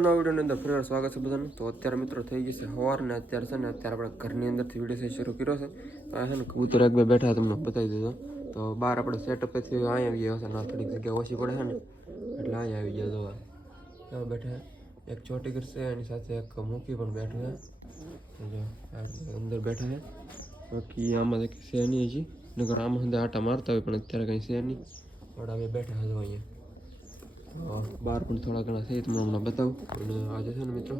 નવા વિડીયોની અંદર ફરી સ્વાગત છે બધાનું. તો અત્યારે મિત્રો થઈ ગઈ છે સવાર ને અત્યારે છે ને અત્યારે આપણે ઘરની અંદરથી વિડીયો શરૂ કર્યો છે. તો આ છે ને કબૂતર એક બે બેઠા તમને બતાવી દીધો. તો બહાર આપણે સેટઅપથી અહીંયા આવી ગયા છે ને થોડીક જગ્યા ઓછી પડે છે ને એટલે અહીંયા આવી ગયા જોવા ત્યાં બેઠા. એક ચોટી કરશે એની સાથે એક મૂકી પણ બેઠું છે જો અંદર બેઠા છે. બાકી આમાં છે નહીં હજી નકર આમાં અંદર આટા મારતા હોય પણ અત્યારે કંઈ છે નહીં પણ અમે બેઠા છે અહીંયા. બહાર પણ થોડા ઘણા છે તમને હમણાં બતાવું. અને આજે છે ને મિત્રો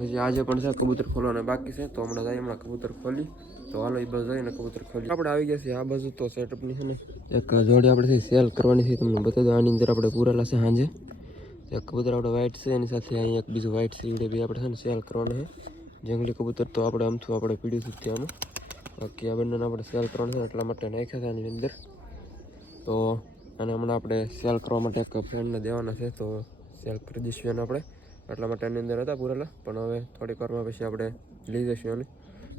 હજી આજે પણ છે કબૂતર ખોલવાના બાકી છે તો હમણાં જાય હમણાં કબૂતર ખોલી તો હાલો એ બાજુ જઈને કબૂતર ખોલી આપણે આવી ગયા છીએ આ બાજુ. તો સેટઅપની છે ને એક જોડી આપણે સેલ કરવાની છે તમને બતાવી દો. આની અંદર આપણે પૂરેલા છે સાંજે એક કબૂતર આપણે વ્હાઈટ છે એની સાથે અહીં એક બીજું વ્હાઈટ છે એ બી આપણે છે ને સેલ કરવાના છે. જંગલી કબૂતર તો આપણે આમથું આપણે પીડ્યું હતું ત્યાંનું. બાકી આ બંનેને આપણે સેલ કરવાના છે એટલા માટે નાખ્યા હતા આની અંદર. તો અને હમણાં આપણે સેલ કરવા માટે એક ફ્રેન્ડને દેવાના છે તો સેલ કરી દઈશું એને આપણે એટલા માટે એની અંદર હતા પૂરેલા પણ હવે થોડીક વારમાં પછી આપણે લઈ જઈશું એને.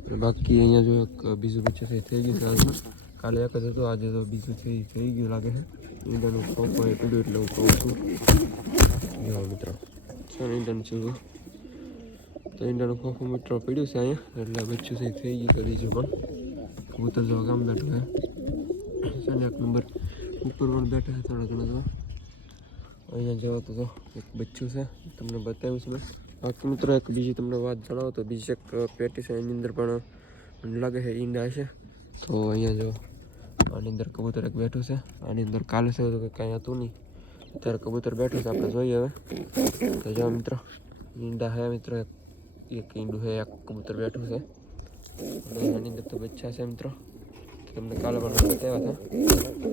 અને બાકી અહીંયા જો એક બીજું બચ્ચું છે થઈ ગયું છે આજનું. કાલે એક જ હતું આજે તો બીજું છે એ થઈ ગયું લાગે છે. ઈંડાનું ખોખો એ પીડ્યું એટલે હું કહું છું જો મિત્રો છે ને ઈંડાનું ચૂરું તો ઈંડાનું ખોખું મિત્રો પીડ્યું છે અહીંયા એટલે બચ્ચું છે થઈ ગયું છે બીજું પણ. કબૂતર જો ગામ બેઠું છે ને એક નંબર ઉપર પણ બેઠા છે થોડા ઘણા તો. અહીંયા જવા તો એક બચ્ચું છે તમને બતાવ્યું છે મેં. બાકી મિત્રો એક બીજી તમને વાત જણાવો તો બીજી એક પેટી છે એની અંદર પણ મને લાગે છે ઈંડા હશે. તો અહીંયા જો આની અંદર કબૂતર એક બેઠું છે. આની અંદર કાલે છે તો કાંઈ હતું નહીં અત્યારે કબૂતર બેઠું છે આપણે જોઈએ હવે. તો જો મિત્રો ઈંડા છે મિત્રો એક ઈંડું છે એક કબૂતર બેઠું છે અને આની અંદર તો બચ્ચા છે મિત્રો. તમને કાલે પણ બતાવ્યા હતા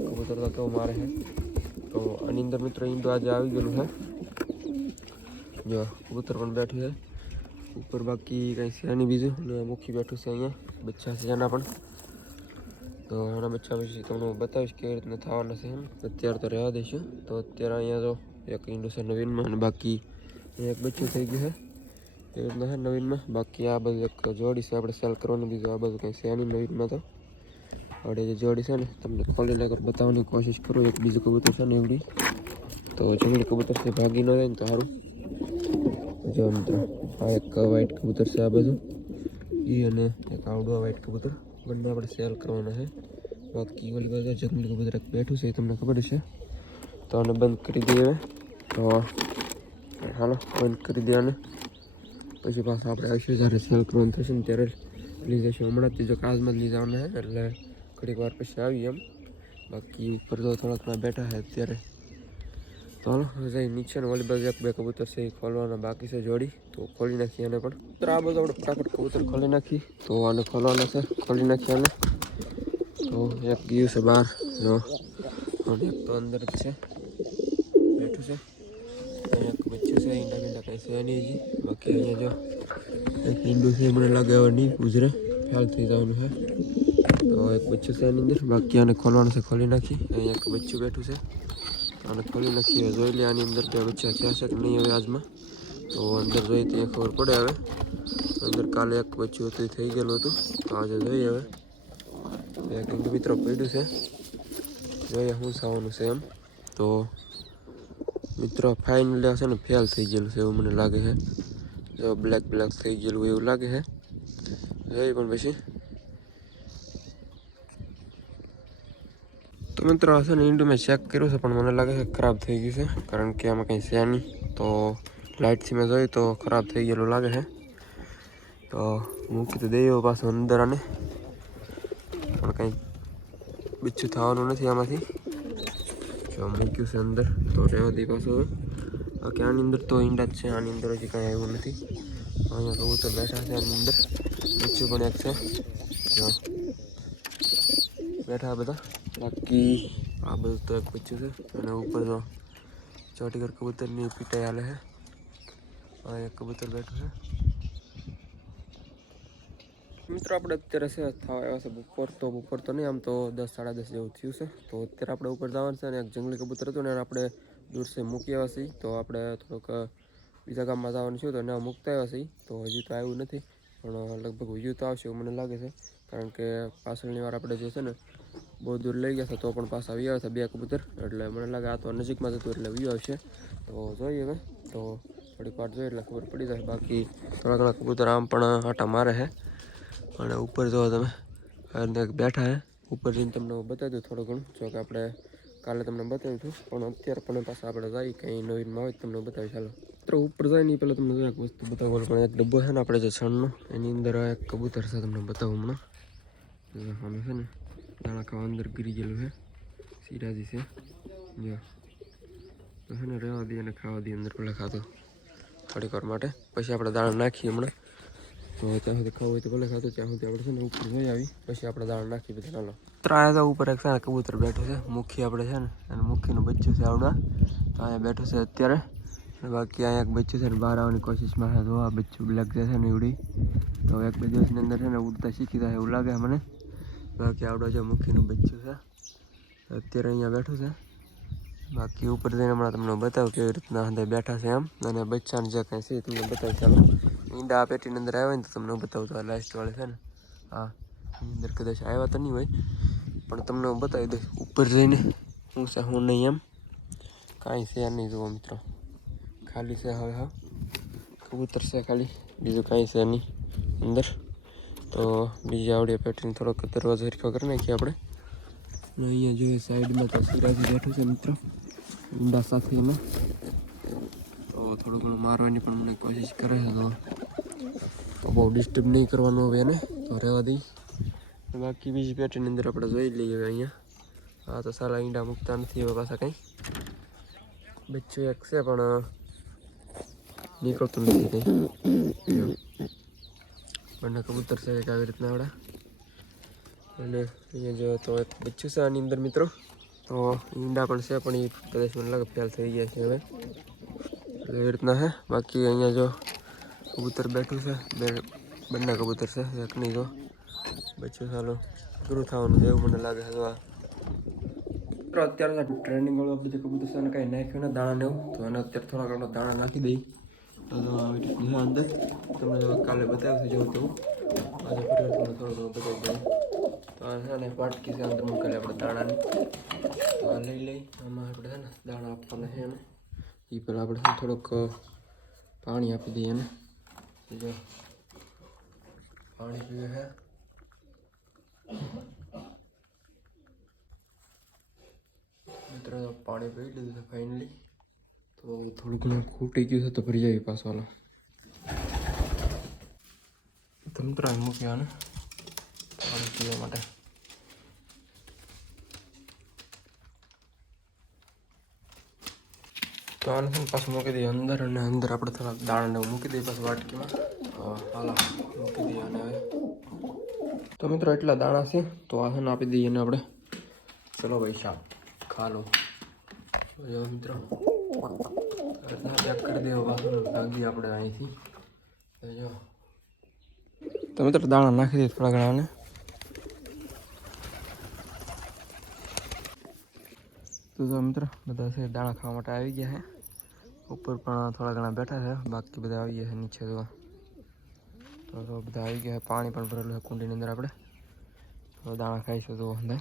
કબૂતર તો કેવું મારે છે. તો આની અંદર મિત્રો ઈંડો આજે આવી ગયેલું છે જો કબૂતર પણ બેઠું છે ઉપર. બાકી કંઈ છે નહીં બીજું અને મુખી બેઠું છે અહીંયા બચ્ચા છે એના પણ. તો એના બચ્ચા પછી તમને બતાવીશ કેવી રીતના થવાના છે એમ. અત્યારે તો રહેવા દઈશું. તો અત્યારે અહીંયા તો એક ઈંડું છે નવીનમાં અને બાકી એક બચ્ચું થઈ ગયું છે એવી રીતના છે નવીનમાં. બાકી આ બધું એક જોડી છે આપણે સેલ કરવાનું. બીજું આ બધું કંઈ છે નહીં નવીનમાં. તો આપણે જે જોડી છે ને તમને ખોલીને આગળ બતાવવાની કોશિશ કરું. એક બીજું કબૂતર છે ને એવડી તો જંગલી કબૂતર છે ભાગી ન જાય ને તો સારું. જો મિત્રો આ એક વ્હાઈટ કબૂતર છે આ બધું એ અને એક આવડું વ્હાઈટ કબૂતર બંને આપણે સેલ કરવાના છે. બાકી ઓલી બાજુ જંગલી કબૂતર એક બેઠું છે એ તમને ખબર છે. તો આને બંધ કરી દઈએ હવે. તો હાલો બંધ કરી દઈએ આને પછી પાછા આપણે આવીશું જ્યારે સેલ કરવાનું થશે ને ત્યારે લઈ જઈશું. હમણાં જો કાચમાં જ લઈ જવાના છે એટલે ઘડીક વાર પછી આવી એમ. બાકી ઉપર તો થોડાક ના બેઠા છે અત્યારે. તો હાલો જઈ નીચે ને ઓલી બાજુ એક બે કબૂતર છે એ ખોલવાના બાકી છે જોડી તો ખોલી નાખીએ આને પણ. તો આ બધું આપણે ફટાફટ કબૂતર ખોલી નાખી તો આને ખોલવાના છે ખોલી નાખીએ આને. તો એક ગયું છે બહાર જો અને એક તો અંદર જ છે બેઠું છે. અહીંયા એક બચ્ચું છે ઈંડા બીંડા કંઈ છે નહીં હજી. બાકી અહીંયા જો એક ઈંડું છે મને લાગે હવે નહીં ગુજરે ખ્યાલ થઈ જવાનું છે. તો એક બચ્ચું છે એની અંદર. બાકી આને ખોલવાનું છે ખોલી નાખી. અહીંયા એક બચ્ચું બેઠું છે આને ખોલી નાખીએ જોઈ લે આની અંદર બે બચ્ચા થયા છે કે નહીં હવે આજમાં. તો અંદર જોઈ ત્યાં ખબર પડે હવે. અંદર કાલે એક બચ્ચું હતું એ થઈ ગયેલું હતું તો આજે જોઈએ હવે. એક ઈંડું મિત્રો પડ્યું છે જોઈએ શું થવાનું છે એમ. તો મિત્રો ફાઇનલી છે ને ફેલ થઈ ગયેલું છે એવું મને લાગે છે. જો બ્લેક થઈ ગયેલું એવું લાગે છે જોઈએ પણ પછી. તો મિત્રો આ છે ને ઈંડું મેં ચેક કર્યું છે પણ મને લાગે છે ખરાબ થઈ ગયું છે કારણ કે આમાં કંઈ છે નહીં. તો લાઇટથી મેં જોયું તો ખરાબ થઈ ગયેલું લાગે છે. તો મૂકી તો દઈએ પાછું અંદર આને પણ કંઈ બીજું થવાનું નથી આમાંથી. જો મૂક્યું છે અંદર તો રહેવા દઈ પાછું હવે. બાકી આની અંદર તો ઈંડા જ છે આની અંદર હજી કાંઈ આવ્યું નથી. અહીંયા કબૂતર બેઠા છે આની અંદર બીજું પણ એક છે જો બેઠા બધા. બાકી આ બધું તો એક બચ્ચું છે અને ઉપર જો ચોટીગર કબૂતરની પીટાઈ હાલે છે. આ એક કબૂતર બેઠું છે. મિત્રો આપણે અત્યારે છે થવા આવ્યા છે બપોર તો નહીં આમ તો 10 સાડા 10 જેવું થયું છે. તો અત્યારે આપણે ઉપર જવાનું છે અને એક જંગલી કબૂતર હતું ને આપણે દૂર છે મૂકી આવ્યા છીએ. તો આપણે થોડુંક બીજા ગામમાં જવાનું છે તો એને મૂકતા આવ્યા છીએ. તો હજી તો આવ્યું નથી પણ લગભગ વિડીયો તો આવશે એવું મને લાગે છે કારણ કે પાછળની વાર આપણે જે છે ને બહુ દૂર લઈ ગયા હતા તો પણ પાછા આવી આવ્યા હતા બે કબૂતર એટલે મને લાગે આ તો નજીકમાં જતું એટલે વ્યૂ આવશે. તો જોઈએ હવે. તો થોડીક વાર જોઈએ એટલે ખબર પડી જાય. બાકી થોડા ઘણા કબૂતર આમ પણ આટા મારે છે. અને ઉપર જો તમે બેઠા છે. ઉપર જઈને તમને બતાવી દઉં થોડું ઘણું, જો કે આપણે કાલે તમને બતાવ્યું હતું, પણ અત્યારે પણ પાછા આપણે જઈએ કંઈ નવીનમાં હોય તમને બતાવી. ચાલો મિત્રો ઉપર જાય નહીં પહેલાં તમને એક વસ્તુ બતાવું, પણ એક ડબ્બો છે ને આપણે જે છણનો, એની અંદર એક કબૂતર છે, તમને બતાવું હમણાં. આમે છે ને દાણા ખાવા અંદર ગીરી ગયેલું છે, સિરાજી છે જો. તો છે ને રહેવા દઈએ અને ખાવા દઈએ અંદર પહેલાં ખાતો થોડીક વાર માટે, પછી આપણે દાણા નાખીએ હમણાં. તો ત્યાં સુધી ખાવું હોય તો ભલે ખાતું, ત્યાં સુધી આપણે છે ને ઉપર જોઈ આવી, પછી આપણે દાણા નાખી બધા. ચાલો ત્રાયા તો ઉપર એક છે ને કબૂતર બેઠું છે, મુખી આપણે છે ને, અને મુખીનું બચ્ચું છે આવડા, તો અહીંયા બેઠું છે અત્યારે. બાકી અહીંયા એક બચ્ચું છે ને બહાર આવવાની કોશિશમાં છે, તો આ બચ્ચું બ્લેક જે છે ને ઉડી, તો એક બે દિવસની અંદર છે ને ઉડતા શીખી જાય એવું લાગે મને. બાકી આવડો જે મુખીનું બચ્ચું છે અત્યારે અહીંયા બેઠું છે. બાકી ઉપર જઈને હમણાં તમને બતાવું કેવી રીતના અંદર બેઠા છે એમ, અને બચ્ચાને જે કાંઈ છે તમને બતાવી. ચાલો ઈંડા આ પેટીની અંદર આવ્યા ને તો તમને બતાવું. તો આ લાસ્ટ વાળે છે ને, હા એની અંદર કદાચ આવ્યા તો નહીં હોય, પણ તમને હું બતાવી દઈશ ઉપર જઈને શું છે હું નહીં એમ. કાંઈ છે નહીં જુઓ મિત્રો, ખાલી છે. હવે હા કબૂતર છે ખાલી, બીજું કાંઈ છે નહીં અંદર. તો બીજી આવડી પેટીને થોડોક દરવાજો હરખો કરી નાખીએ આપણે. અને અહીંયા જોઈએ સાઈડમાં તો સિરાજી બેઠું છે મિત્રો ઈંડા સાથે એમાં. તો થોડું ઘણું મારવાની પણ મને કોશિશ કરે છે, તો બહુ ડિસ્ટર્બ નહીં કરવાનું હવે એને, તો રહેવા દઈ. બાકી બીજી પેટીની અંદર આપણે જોઈ લઈએ હવે અહીંયા. હા તો સારા ઈંડા મૂકતા નથી હવે પાછા કંઈ. બચ્ચું એક છે પણ નીકળતું નથી કંઈ. બંને કબૂતર છે એક આવી રીતના આવડા. અને અહીંયા જો તો એક બચ્ચું છે આની અંદર મિત્રો. તો ઈંડા પણ છે, પણ એ કદાચ મને લાગે ફેલ થઈ ગયા છે હવે, એવી રીતના છે. બાકી અહીંયા જો કબૂતર બેઠું છે, બંને કબૂતર છે, એક નહીં જો બચ્ચું ચાલો પૂરું થવાનું છે એવું મને લાગે છે. તો અત્યારે ટ્રેનિંગ વાળું બધું કબૂતર છે, કાંઈ નાખ્યું ને દાણા ને એવું, તો એને અત્યારે થોડા ઘણા દાણા નાખી દઈ. તો આવી રીતનું અંદર તમને કાલે બતાવ્યું જેવું તેવું, આજે ફરી તમને થોડું ઘણું બતાવી દઉં. તો આ છે ને વાટકી છે અંદર મૂકેલી આપણે દાણાની, તો આ લઈ આમાં આપણે છે ને દાણા આપવાના છે એને. એ પહેલાં આપણે થોડુંક પાણી આપી દઈએ એને. જો પાણી પીવે છે. મિત્રો પાણી પી લીધું છે ફાઇનલી. તો થોડું ઘણું ખૂટી ગયું છે તો ભરી જાય પાછું. હાલો તો મિત્રો મૂક્યા ને પાણી પીવા માટે. તો આને પાછું મૂકી દઈએ અંદર, અને અંદર આપણે થોડાક દાણાને મૂકી દઈએ પાછું વાટકીમાં. હાલો મૂકી દઈએ અને હવે તો મિત્રો એટલા દાણા છે, તો આ ને આપી દઈએ ને આપણે. ચલો ભાઈ શાક ખા લો. જો મિત્રો પેક કરી દેવો પાછું ભાગીએ આપણે અહીંથી. જો તો મિત્રો દાણા નાખી દઈએ થોડા ઘણા ને. તો મિત્રો બધા છે દાણા ખાવા માટે આવી ગયા છે. ઉપર પણ થોડા ઘણા બેઠા છે, બાકી બધા આવી ગયા છે નીચે. તો બધા આવી ગયા છે, પાણી પણ ભરેલું છે કુંડીની અંદર. આપણે તો દાણા ખાઈશું તો અંદર.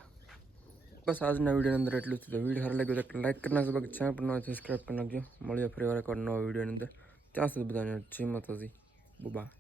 બસ આજના વિડીયોની અંદર એટલું જ. તો વિડીયો સારો લાગ્યો તો લાઈક કરી નાખજો, બાકી ચેનલ પર નવા સબસ્ક્રાઈબ કરી નાખજો. મળીએ ફરી વાર એક વાર નવા વિડીયોની અંદર. ત્યાં સુધી બધાને જય માતાજી, બાય.